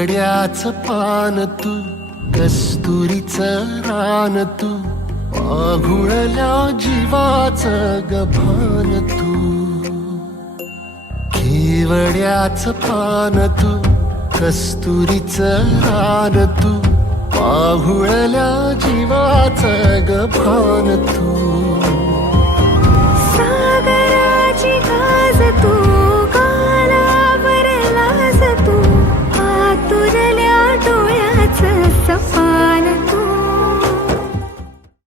केवड्याचं पान तू, कस्तुरीचं रान तू, आघुळल्या जीवाचं गभान तू. केवड्याचं पान तू, कस्तुरीचं रान तू, आघुळल्या जीवाचं गभान तू. सागराची गाज तू, गालावर लाज तू, आतुरल्या डोळ्याचं सपान